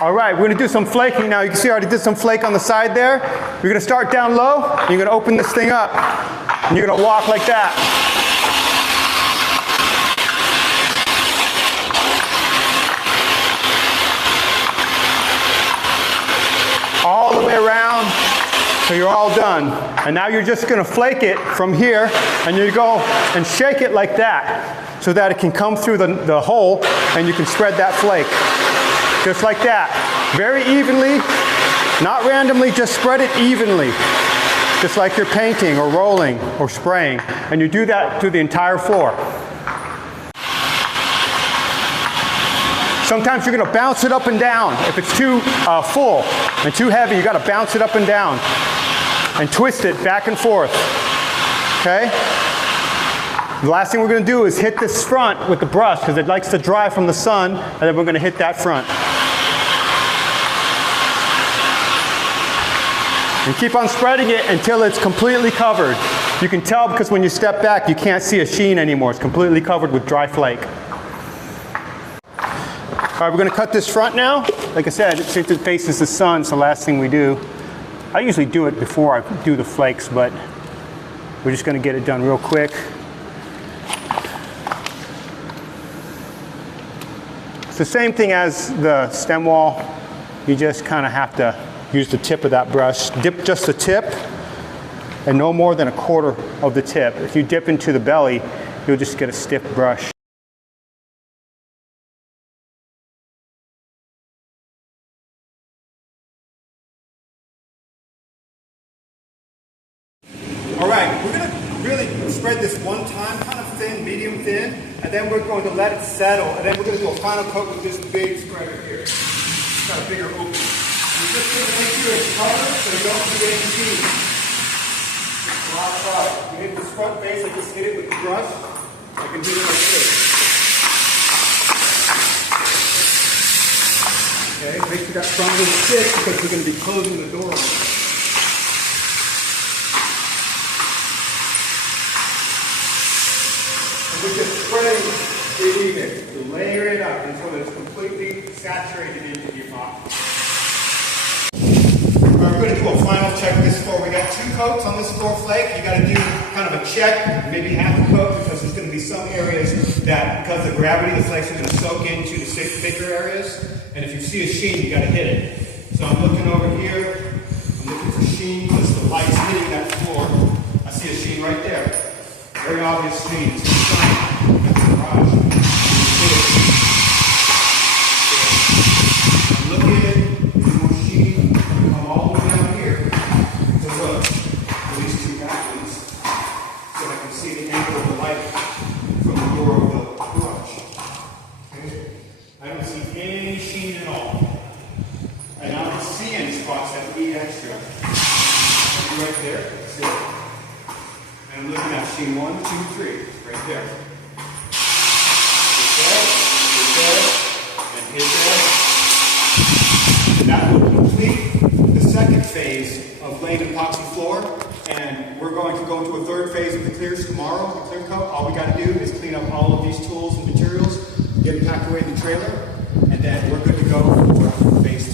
All right, we're gonna do some flaking now. You can see I already did some flake on the side there. You're gonna start down low, and you're gonna open this thing up. And you're gonna walk like that. All the way around, so you're all done. And now you're just gonna flake it from here, and you go and shake it like that, so that it can come through the hole, and you can spread that flake. Just like that. Very evenly, not randomly, just spread it evenly. Just like you're painting or rolling or spraying. And you do that through the entire floor. Sometimes you're gonna bounce it up and down. If it's too full and too heavy, you gotta bounce it up and down and twist it back and forth, okay? The last thing we're gonna do is hit this front with the brush because it likes to dry from the sun, and then we're gonna hit that front. And keep on spreading it until it's completely covered. You can tell because when you step back, you can't see a sheen anymore. It's completely covered with dry flake. All right, we're gonna cut this front now. Like I said, since it faces the sun, it's the last thing we do. I usually do it before I do the flakes, but we're just gonna get it done real quick. It's the same thing as the stem wall. You just kind of have to use the tip of that brush. Dip just the tip and no more than a quarter of the tip. If you dip into the belly, you'll just get a stiff brush. All right, we're gonna really spread this one time, kind of thin, medium thin, and then we're going to let it settle, and then we're gonna do a final coat with this big spreader here. It's got a bigger opening. You're just going to make sure it's covered so you don't get any sheen. A lot of product. You hit this front face, I just hit it with the brush. I can do it like this. Okay, make sure that front doesn't stick because we're going to be closing the door on it. And we're just spreading it even. To layer it up until it's completely saturated into the epoxy. We're going to do a final check this floor. We got 2 coats on this floor flake. You got to do kind of a check, maybe half a coat, because there's going to be some areas that, because of gravity, the flakes are going to soak into the thicker areas. And if you see a sheen, you got to hit it. So I'm looking over here. I'm looking for sheen because the light's hitting that floor. I see a sheen right there. Very obvious sheen. It's shiny. That's the garage. I'm looking at it. Right there, that's it. And I'm looking at sheen 1, 2, 3, right there. Hit there, and hit there. And that will complete the second phase of laying epoxy floor. And we're going to go into a third phase of the clears tomorrow, the clear coat. All we got to do is clean up all of these tools and materials, get them packed away in the trailer, and then we're good to go for phase 2.